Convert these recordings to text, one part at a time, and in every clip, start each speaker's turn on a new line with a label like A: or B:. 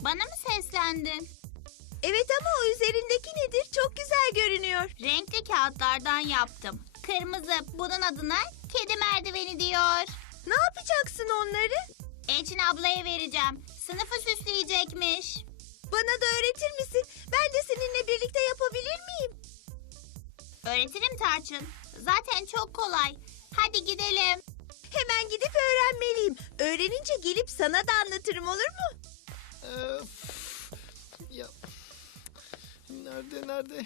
A: Bana mı seslendin?
B: Evet ama o üzerindeki nedir? Çok güzel görünüyor.
A: Renkli kağıtlardan yaptım. Kırmızı, bunun adına kedi merdiveni diyor.
B: Ne yapacaksın onları?
A: Elçin ablaya vereceğim. Sınıfı süsleyecekmiş.
B: Bana da öğretir misin? Ben de seninle birlikte yapabilir miyim?
A: Öğretirim Tarçın. Zaten çok kolay. Hadi gidelim.
B: Hemen gidip öğrenmeliyim. Öğrenince gelip sana da anlatırım, olur mu?
C: Ya. Nerede?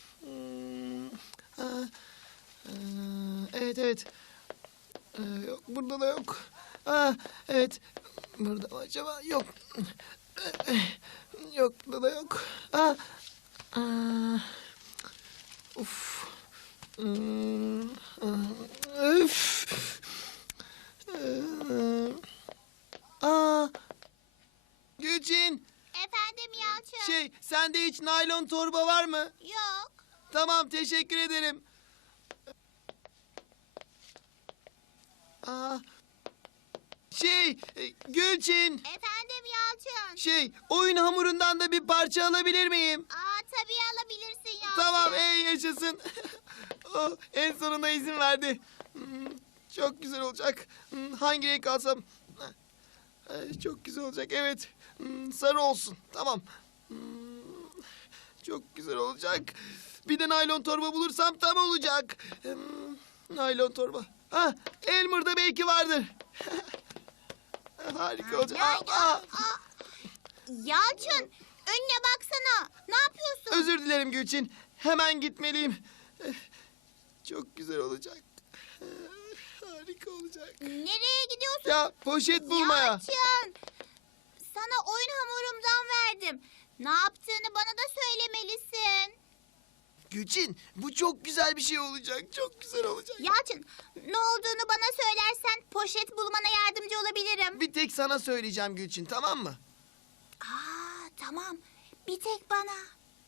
C: Evet. Yok, burada da yok. Evet. Burada mı acaba? Yok. Yok, burada da yok. Uf. Üf. Gülçin.
A: Efendim Yalçın.
C: Sende hiç naylon torba var mı?
A: Yok.
C: Tamam, teşekkür ederim. Gülçin.
A: Efendim Yalçın.
C: Oyun hamurundan da bir parça alabilir miyim?
A: Tabii alabilirsin Yalçın.
C: Tamam, yaşasın. En sonunda izin verdi. Çok güzel olacak. Hangi renk alsam? Çok güzel olacak, evet. Sarı olsun, tamam. Çok güzel olacak. Bir de naylon torba bulursam tam olacak. Naylon torba. Elmer'da belki vardır. Harika olacak.
A: Yalçın, önüne baksana. Ne yapıyorsun?
C: Özür dilerim Gülçin. Hemen gitmeliyim. Çok güzel olacak. Harika olacak.
A: Nereye gidiyorsun?
C: Ya poşet bulmaya.
A: Yalçın, sana oyun hamurumdan verdim. Ne yaptığını bana da söylemelisin.
C: Gülçin, bu çok güzel bir şey olacak. Çok güzel olacak.
A: Yalçın, ne olduğunu bana söylersen poşet bulmana yardımcı olabilirim.
C: Bir tek sana söyleyeceğim Gülçin, tamam mı?
A: Tamam. Bir tek bana.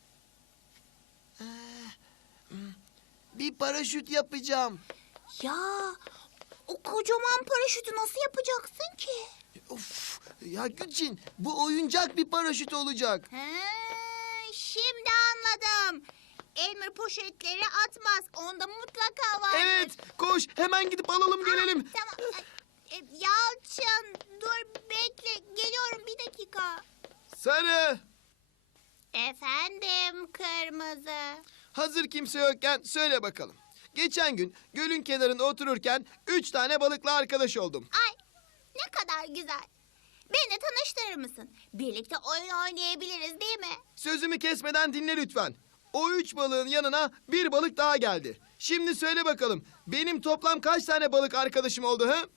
C: Bir paraşüt yapacağım.
A: Ya, o kocaman paraşütü nasıl yapacaksın ki?
C: Of, ya Gülçin, bu oyuncak bir paraşüt olacak.
A: Şimdi anladım. Elmer poşetleri atmaz. Onda mutlaka vardır.
C: Evet, koş, hemen gidip alalım gelelim.
A: Tamam. Yalçın, dur bekle. Geliyorum bir dakika.
C: Sarı,
A: Efendim kırmızı.
C: hazır kimse yokken söyle bakalım. Geçen gün gölün kenarında otururken 3 tane balıkla arkadaş oldum.
A: Ay, ne kadar güzel. Beni tanıştırır mısın? Birlikte oyun oynayabiliriz değil mi?
C: Sözümü kesmeden dinle lütfen. O 3 balığın yanına bir balık daha geldi. Şimdi söyle bakalım, benim toplam kaç tane balık arkadaşım oldu ha?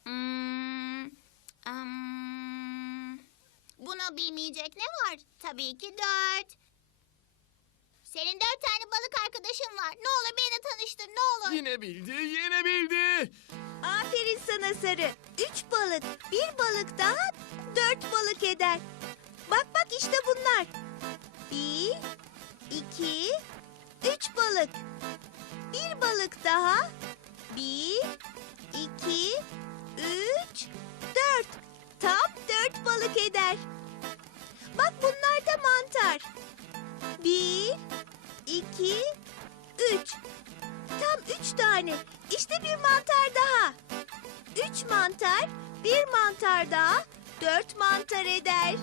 A: Bunu bilmeyecek ne var? Tabii ki 4. Senin 4 tane balık arkadaşın var. Ne olur beni tanıştır, ne olur.
C: Yine bildi.
B: Aferin sana Sarı. 3 balık, bir balık daha 4 balık eder. Bak işte bunlar. 1, 2, 3 balık. Bir balık daha. 1, 2, 3, 4. Tam 4 balık eder. Bak bunlar da mantar. 1, 2, 3. Tam 3 tane. İşte bir mantar daha. 3 mantar, bir mantar daha 4 mantar eder.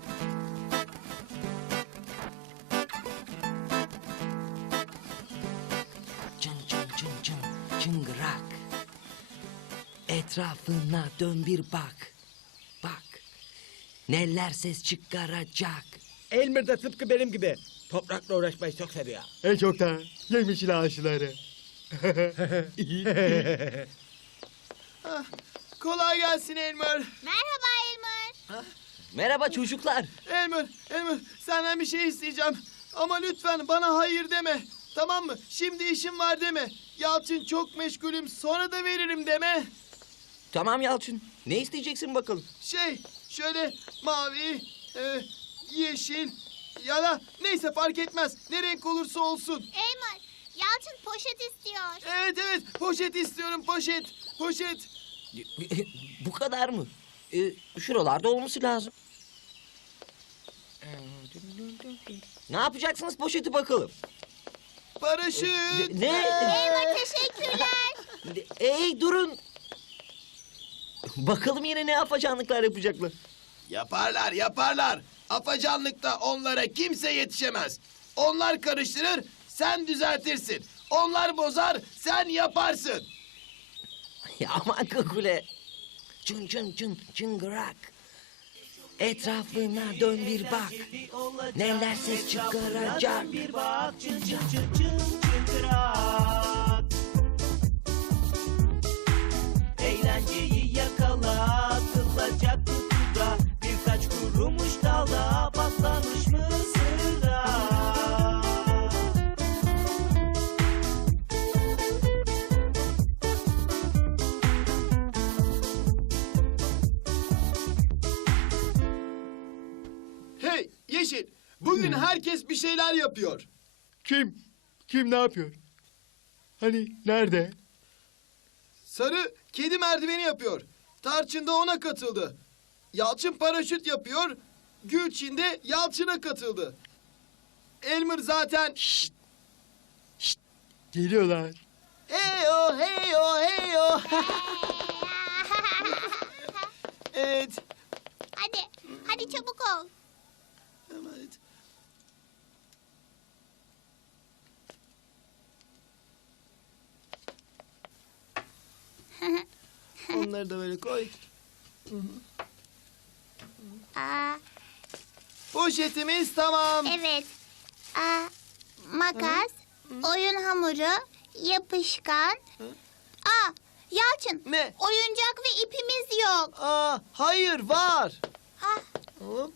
D: Cın çıngırak. Etrafına dön bir bak. Bak. Neler ses çıkaracak.
E: Elmer de tıpkı benim gibi toprakla uğraşmayı çok seviyor.
F: En çok da yemyeşil ağaçları.
C: Kolay gelsin Elmer.
A: Merhaba Elmer.
D: Merhaba çocuklar.
C: Elmer, senden bir şey isteyeceğim. Ama lütfen bana hayır deme. Tamam mı? Şimdi işim var deme. Yalçın çok meşgulüm, sonra da veririm deme.
D: Tamam Yalçın. Ne isteyeceksin bakalım?
C: Şöyle mavi, yeşil ya da neyse fark etmez. Ne renk olursa olsun.
A: Elmer, Yalçın poşet istiyor.
C: Evet, poşet istiyorum, poşet.
D: Bu kadar mı? Şuralarda olması lazım. Ne yapacaksınız poşeti bakalım?
C: Paraşüt.
D: Ne?
A: Eyvah, teşekkürler.
D: Ey durun. Bakalım yine ne afacanlıklar yapacaklar.
C: Yaparlar, yaparlar. Afacanlıkta onlara kimse yetişemez. Onlar karıştırır, sen düzeltirsin. Onlar bozar, sen yaparsın.
D: Ya aman Kukule. Çın çın çın çıngırak. Etrafına dön bir bak. Neler ses çıkaracak.
G: Bir bak çın çın çın çın çıngırak. Eğlenceyi yakala, atılacak kutuda. Birkaç kurumuş dalda, patlamış mısırda.
C: Hey Yeşil, bugün herkes bir şeyler yapıyor.
F: Kim? Kim ne yapıyor? Hani nerede?
C: Sarı kedi merdiveni yapıyor. Tarçın da ona katıldı. Yalçın paraşüt yapıyor. Gülçin de Yalçın'a katıldı. Elmer zaten...
F: Geliyorlar.
C: Heyo heyo heyo. Evet.
A: Hadi çabuk ol.
C: Evet. Onları da böyle koy.
A: Aa,
C: Poşetimiz tamam.
A: evet. Makas, oyun hamuru, yapışkan. Yalçın.
C: Ne?
A: Oyuncak ve ipimiz yok.
C: Hayır var.
A: Ha,
C: Hop.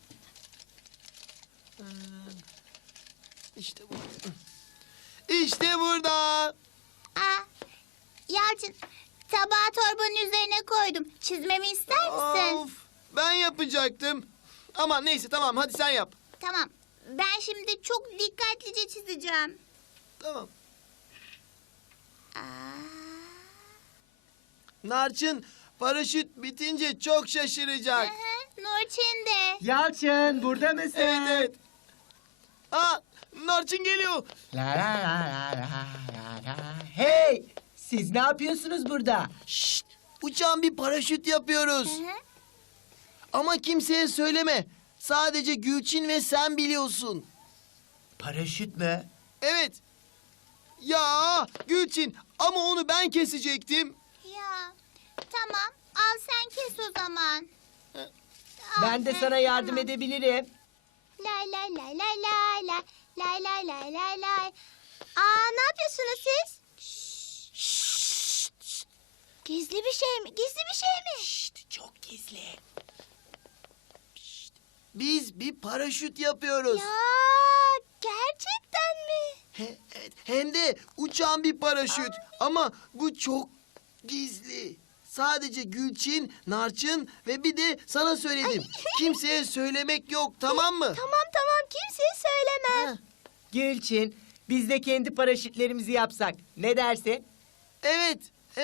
C: İşte bu. İşte burada.
A: Yalçın, tabağı torbanın üzerine koydum. Çizmemi ister misin?
C: Of, ben yapacaktım. Ama neyse tamam hadi sen yap.
A: Tamam. Ben şimdi çok dikkatlice çizeceğim.
C: Tamam.
A: Aa,
C: Narçın paraşüt bitince çok şaşıracak.
A: Nurçin de.
G: Yalçın burada mısın?
C: Evet. Narçın geliyor.
G: La la la la la la la. Hey! Siz ne yapıyorsunuz burada?
C: Şşt, uçan bir paraşüt yapıyoruz. Ama kimseye söyleme. Sadece Gülçin ve sen biliyorsun.
G: Paraşüt mü?
C: Evet. Ya Gülçin ama onu ben kesecektim.
A: Ya, tamam. Al sen kes o zaman.
G: Ben de sana yardım edebilirim.
A: Lay lay lay lay lay lay. Lay lay lay lay lay. Ne yapıyorsunuz siz? Gizli bir şey mi? Gizli bir şey mi?
G: Çok gizli.
C: Biz bir paraşüt yapıyoruz.
A: Ya, gerçekten mi?
C: Hem de uçan bir paraşüt. Ama bu çok gizli. Sadece Gülçin, Narçın ve bir de sana söyledim. Kimseye söylemek yok, tamam mı?
A: Tamam kimseye söylemem.
G: Gülçin, biz de kendi paraşütlerimizi yapsak. Ne dersin?
C: Evet.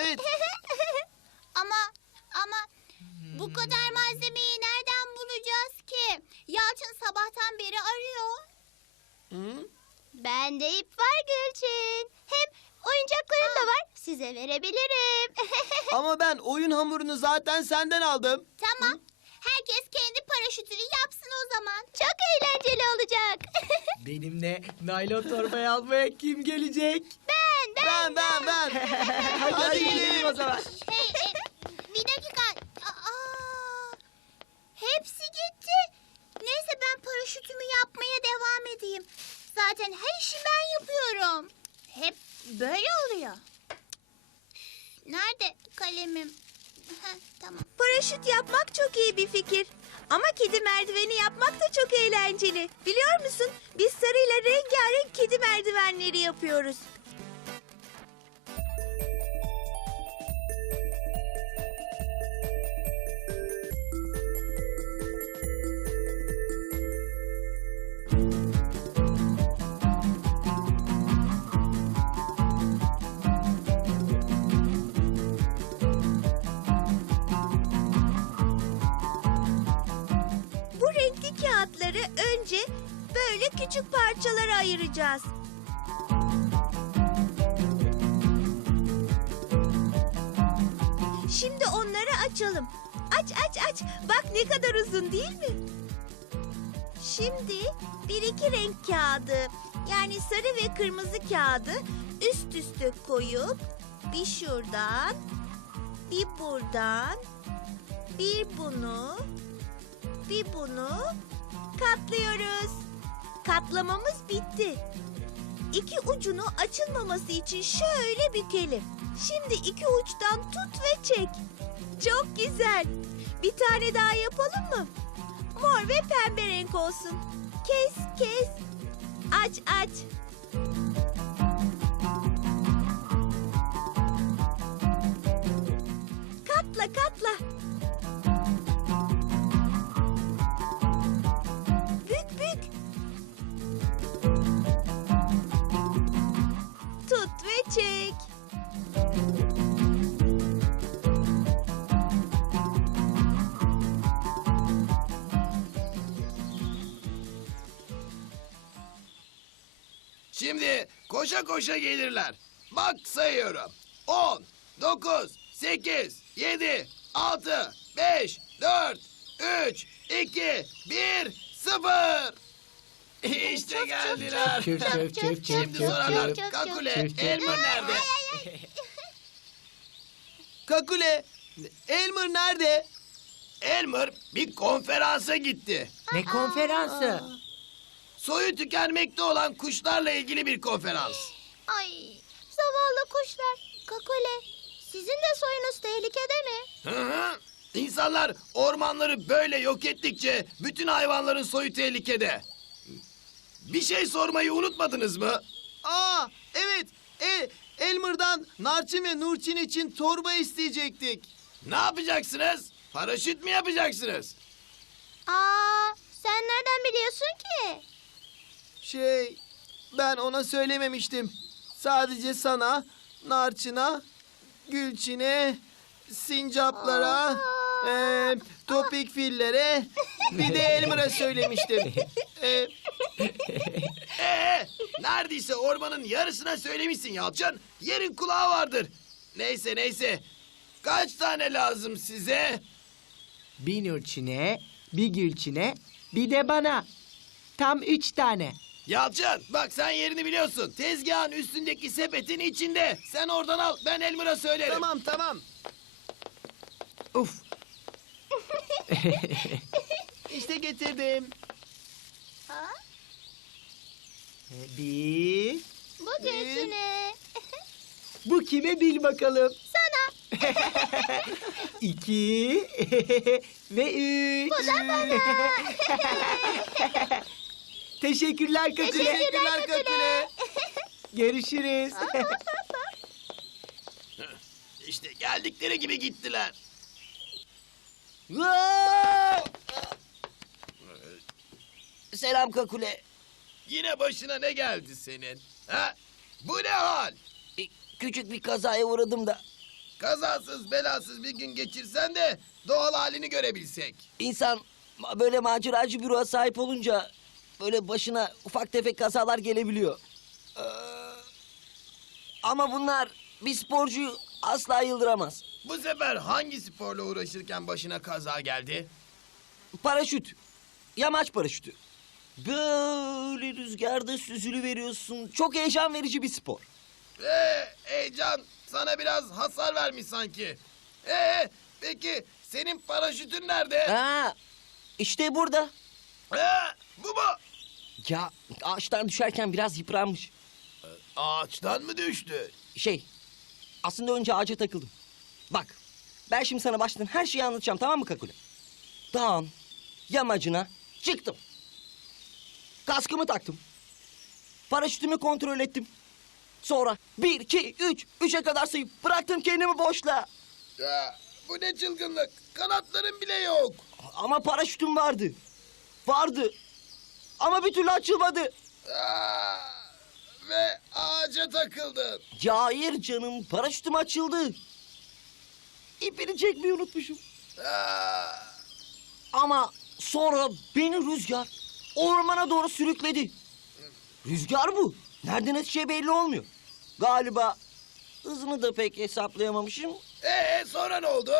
A: ama bu kadar malzemeyi nereden bulacağız ki? Yalçın sabahtan beri arıyor.
C: Hı?
A: Bende ip var Gülçin. Hem oyuncaklarım da var. Size verebilirim.
C: Ama ben oyun hamurunu zaten senden aldım.
A: Tamam. Herkes kendi paraşütünü yapsın o zaman. Çok eğlenceli olacak.
G: Benimle naylon torbayı almaya kim gelecek?
C: Ben.
G: Hadi gidelim o zaman.
A: Hey, bir dakika. Hepsi gitti. Neyse ben paraşütümü yapmaya devam edeyim. Zaten her işi ben yapıyorum. Hep böyle oluyor. Nerede kalemim? Tamam.
B: Paraşüt yapmak çok iyi bir fikir. Ama kedi merdiveni yapmak da çok eğlenceli. Biliyor musun? Biz sarıyla rengarenk kedi merdivenleri yapıyoruz. Bu renkli kağıtları önce böyle küçük parçalara ayıracağız. Şimdi onları açalım. Aç. Bak ne kadar uzun değil mi? Şimdi bir iki renk kağıdı, yani sarı ve kırmızı kağıdı üst üste koyup bir şuradan, bir buradan, bir bunu katlıyoruz. Katlamamız bitti. İki ucunu açılmaması için şöyle bükelim. Şimdi iki uçtan tut ve çek. Çok güzel. Bir tane daha yapalım mı? Mor ve pembe renk olsun. Kes. Aç. Katla. Bük. Tut ve çek.
C: Şimdi koşa koşa gelirler. Bak sayıyorum. 10, 9, 8, 7, 6, 5, 4, 3, 2, 1, 0. İşte geldiler. Şimdi sorarlar. Kakule, Elmer nerede? Kakule, Elmer nerede? Elmer bir konferansa gitti.
D: Ne konferansı?
C: Soyu tükenmekte olan kuşlarla ilgili bir konferans.
A: Ay, zavallı kuşlar. Kakule, sizin de soyunuz tehlikede mi?
C: Hı. İnsanlar ormanları böyle yok ettikçe bütün hayvanların soyu tehlikede. Bir şey sormayı unutmadınız mı?
H: Aa, evet. Elmer'dan Narçın ve Nurçin için torba isteyecektik.
C: Ne yapacaksınız? Paraşüt mü yapacaksınız?
A: Sen nereden biliyorsun ki?
H: Ben ona söylememiştim. Sadece sana, Narçın'a, Gülçin'e, sincaplara, topik fillere, bir de Elmer'a söylemiştim.
C: Neredeyse ormanın yarısına söylemişsin Yalçın. Yerin kulağı vardır. Neyse. Kaç tane lazım size?
D: Bir Nurçin'e, bir Gülçin'e, bir de bana. Tam 3 tane.
C: Yalçın bak sen yerini biliyorsun. Tezgahın üstündeki sepetin içinde. Sen oradan al, ben Elmer'a söylerim.
H: Tamam.
D: Uf.
H: İşte getirdim.
D: Bir.
A: Bu Gülçin'e.
D: Bu kime bil bakalım.
A: Sana.
D: 2 ve 3.
A: Bu da bana.
D: Teşekkürler Kakule.
H: Teşekkürler Kakule.
D: Görüşürüz.
C: İşte geldikleri gibi gittiler.
D: Selam Kakule.
C: Yine başına ne geldi senin? Ha? Bu ne hal?
D: Küçük bir kazaya uğradım da.
C: Kazasız belasız bir gün geçirsen de doğal halini görebilsek.
I: İnsan böyle maceracı bir ruha sahip olunca böyle başına ufak tefek kazalar gelebiliyor. Ama bunlar bir sporcuyu asla yıldıramaz.
C: Bu sefer hangi sporla uğraşırken başına kaza geldi?
I: Paraşüt. Yamaç paraşütü. Böyle rüzgarda süzülü veriyorsun. Çok heyecan verici bir spor.
C: Heyecan sana biraz hasar vermiş sanki. Peki senin paraşütün nerede?
I: Ha, işte burada.
C: Bu mu?
I: Ya ağaçtan düşerken biraz yıpranmış.
C: Ağaçtan mı düştü?
I: Aslında önce ağaca takıldım. Bak, ben şimdi sana baştan her şeyi anlatacağım, tamam mı Kakule? Dağın yamacına çıktım. Kaskımı taktım. Paraşütümü kontrol ettim. Sonra 1, 2, 3, 3'e kadar sayıp bıraktım kendimi boşluğa.
C: Ya, bu ne çılgınlık? Kanatların bile yok.
I: Ama paraşütüm vardı. Vardı. Ama bir türlü açılmadı.
C: Ve ağaca takıldın.
I: Ya hayır canım, paraşütüm açıldı. İpini çekmeyi unutmuşum. Ama sonra beni rüzgar ormana doğru sürükledi. Rüzgar bu. Nereden eseceği belli olmuyor. Galiba hızını da pek hesaplayamamışım.
C: Sonra ne oldu?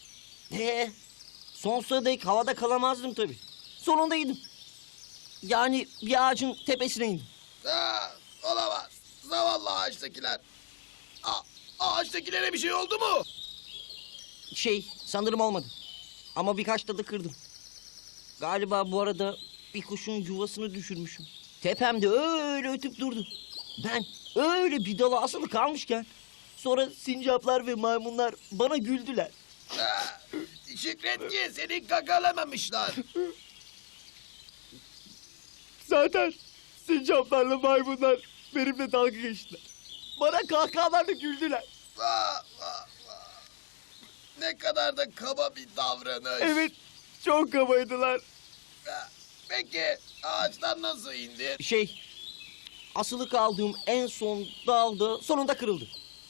I: Sonsuza dek havada kalamazdım tabii. Sonunda indim. Yani bir ağacın tepesine indim.
C: Olamaz. Zavallı ağaçtakiler. Ağaçtakilere bir şey oldu mu?
I: Sanırım olmadı. Ama birkaç dalı kırdım. Galiba bu arada bir kuşun yuvasını düşürmüşüm. Tepemde öyle ötüp durdu. Ben öyle bir dala asılı kalmışken... Sonra sincaplar ve maymunlar bana güldüler.
C: Şükret ki seni gagalamamışlar.
F: Zaten sincaplarla maymunlar benimle dalga geçtiler. Bana kahkahalarla güldüler.
C: Ne kadar da kaba bir davranış.
F: Evet, çok kabaydılar.
C: Peki ağaçtan nasıl indin?
I: Asılı kaldığım en son dalda sonunda kırıldı.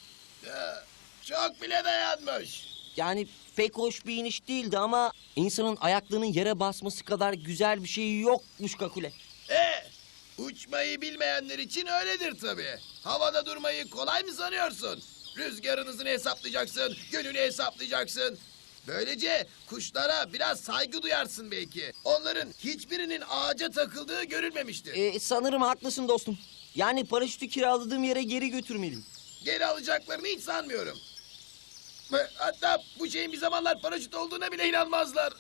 C: Çok bile dayanmış.
I: Yani pek hoş bir iniş değildi ama... ...insanın ayaklarının yere basması kadar güzel bir şey yokmuş Kakule.
C: Uçmayı bilmeyenler için öyledir tabii. Havada durmayı kolay mı sanıyorsun? Rüzgarın hızını hesaplayacaksın, yönünü hesaplayacaksın. Böylece kuşlara biraz saygı duyarsın belki. Onların hiçbirinin ağaca takıldığı görülmemiştir.
I: Sanırım haklısın dostum. Yani paraşütü kiraladığım yere geri götürmeliyim.
C: Geri alacaklarını hiç sanmıyorum. Hatta bu şeyin bir zamanlar paraşüt olduğuna bile inanmazlar.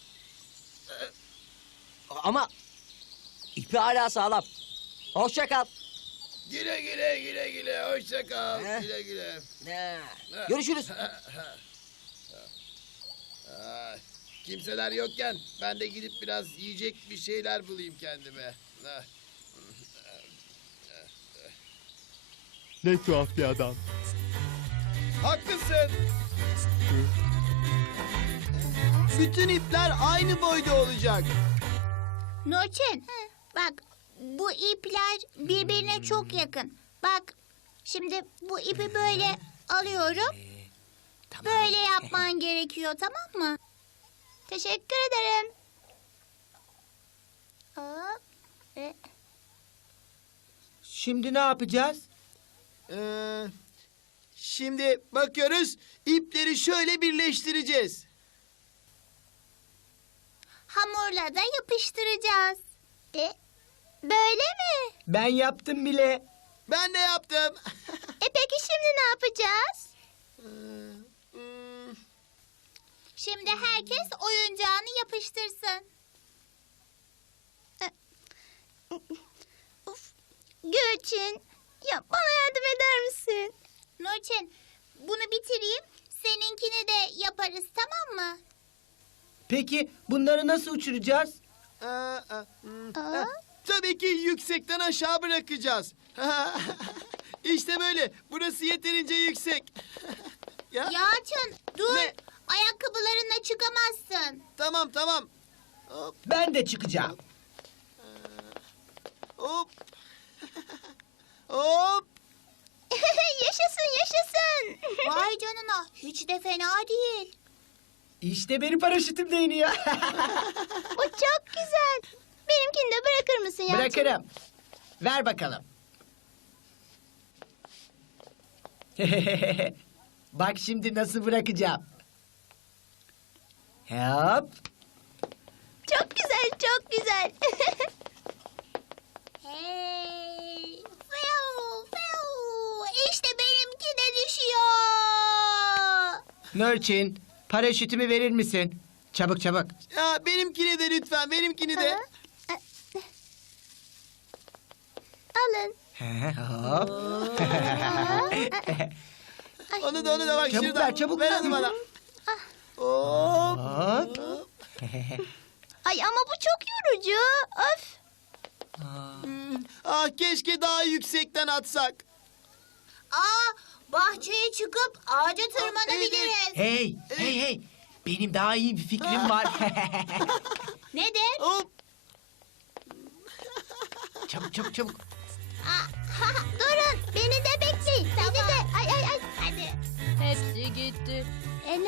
I: Ama ipi hala sağlam. Hoşça kal.
C: Güle güle güle güle. Hoşça kal. Güle güle.
I: Görüşürüz.
C: Kimseler yokken ben de gidip biraz yiyecek bir şeyler bulayım kendime.
F: Ne tuhaf bir adam.
C: Haklısın.
H: Bütün ipler aynı boyda olacak.
A: Nurçin, bak bu ipler birbirine çok yakın. Bak, şimdi bu ipi böyle alıyorum. Böyle yapman gerekiyor, tamam mı? Teşekkür ederim.
D: Şimdi ne yapacağız?
H: Şimdi bakıyoruz, ipleri şöyle birleştireceğiz.
A: Hamurla da yapıştıracağız. Böyle mi?
D: Ben yaptım bile.
H: Ben de yaptım.
A: Peki şimdi ne yapacağız? Şimdi herkes oyuncağını yapıştırsın. Gülçin, ya bana yardım eder misin? Nurçin, bunu bitireyim. Seninkini de yaparız, tamam mı?
D: Peki bunları nasıl uçuracağız?
H: Tabii ki yüksekten aşağı bırakacağız. İşte böyle. Burası yeterince yüksek.
A: Yalçın, dur.
H: Ne?
A: Ayakkabılarınla çıkamazsın.
H: Tamam.
D: Ben de çıkacağım.
H: Hop. Hop.
A: Yaşasın. Vay canına, hiç de fena değil.
D: İşte benim paraşütüm de iniyor.
A: Bu çok güzel. Benimkini de bırakır mısın Yalçın?
D: Bırakırım. Ver bakalım. Bak şimdi nasıl bırakacağım. Hop.
A: Çok güzel, çok güzel. Hey. Fiu, fiu. İşte benimki de düşüyor.
D: Nurçin, paraşütümü verir misin? Çabuk çabuk.
H: Ya benimkini de lütfen. Benimkini de.
A: Alın.
D: Hop.
H: Onu da bak
D: Çabuk
H: şurada.
D: ver, çabuk
H: Ver
D: ver.
H: onu bana. Hop.
D: Hop.
A: Ay ama bu çok yorucu. Öf.
H: Keşke daha yüksekten atsak.
A: Bahçeye çıkıp ağaca tırmanabiliriz.
D: Hey. Benim daha iyi bir fikrim var.
A: Nedir?
H: Hop.
D: Çabuk.
A: Durun, beni de bekleyin. Beni de. Ay. Hadi.
B: Hepsi gitti.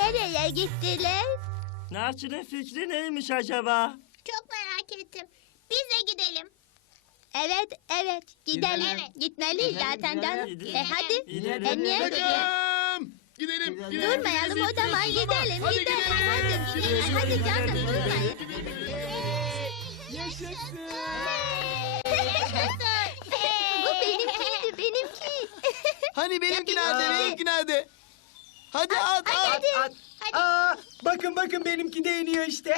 A: Nereye gittiler?
I: Narçın'ın fikri neymiş acaba?
A: Çok merak ettim. Biz de gidelim. Evet, gidelim.
G: Gidelim.
A: Gitmeliyiz zaten canım. Hadi.
G: Gidelim.
A: Niye
H: Takım! Gidelim.
A: Durmayalım o zaman gidelim.
H: Hadi
A: Gidelim.
H: gidelim.
A: Hadi canım durmayın. Bu benimki.
C: Hani benimki nerede?
A: benimki.
C: Benimki nerede? Hadi at at.
A: Hadi.
D: Aa, bakın benimki de iniyor işte.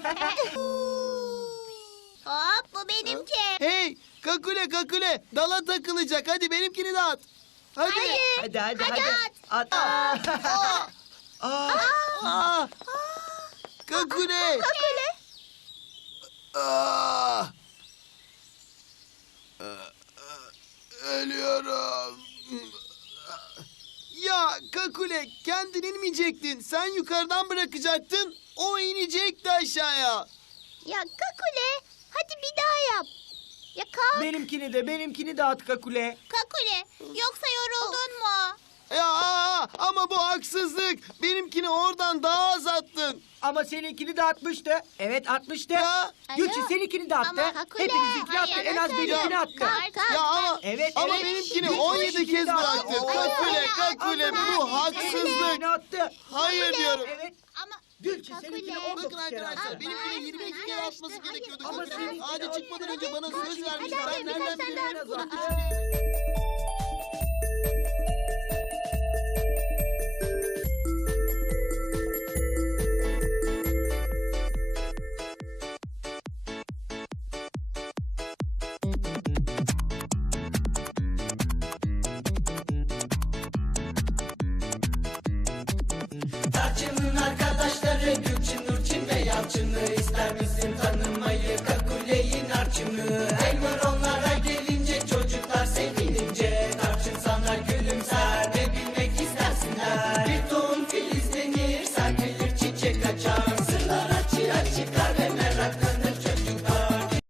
A: Hop bu benimki.
C: Hey kakule dala takılacak. Hadi benimkini de at. Hadi.
D: Hadi
A: Hadi
D: at.
C: Aa! Kakule. Aa! Ölüyorum. Ya Kakule kendin inmeyecektin. Sen yukarıdan bırakacaktın. O inecekti aşağıya.
A: Ya Kakule hadi bir daha yap. Ya kalk
D: benimkini de at Kakule.
A: Kakule yoksa yoruldun mu?
C: Ya ama bu haksızlık. Benimkini oradan daha az attın.
D: Ama seninkini de atmıştı. Evet atmıştı.
C: Ya.
D: Gülçin
A: Alo.
D: seninkini de attı.
A: Ama Kakule,
D: Hepinizinkini attı.
A: hayır,
D: En az
A: nasıl
D: benimkini
A: ya?
D: attı.
A: Kalk.
C: Ya ama
D: Evet
C: ama
D: evet.
C: benimkini
D: Gülçin
C: 17
D: seninkini
C: kez
D: de attı.
C: bıraktın.
A: Hayır,
C: Kakule
A: hayır,
C: kakule
A: hayır.
C: bu haksızlık.
D: Seninkini attı.
C: Hayır diyorum.
D: Evet.
A: Ama
D: Gülçin
A: Kakule.
D: seninkini
A: Bakın
D: 19 kere
C: Arkadaşlar
D: attı.
C: benimkine 22 kere atması
A: Hayır,
C: gerekiyordu.
D: ama
C: Kakule.
D: senin-
C: Ağaca çıkmadan önce bana söz vermişti.
A: hadi,
C: Ben nereden
A: birkaç tane
C: bileyim?
A: daha.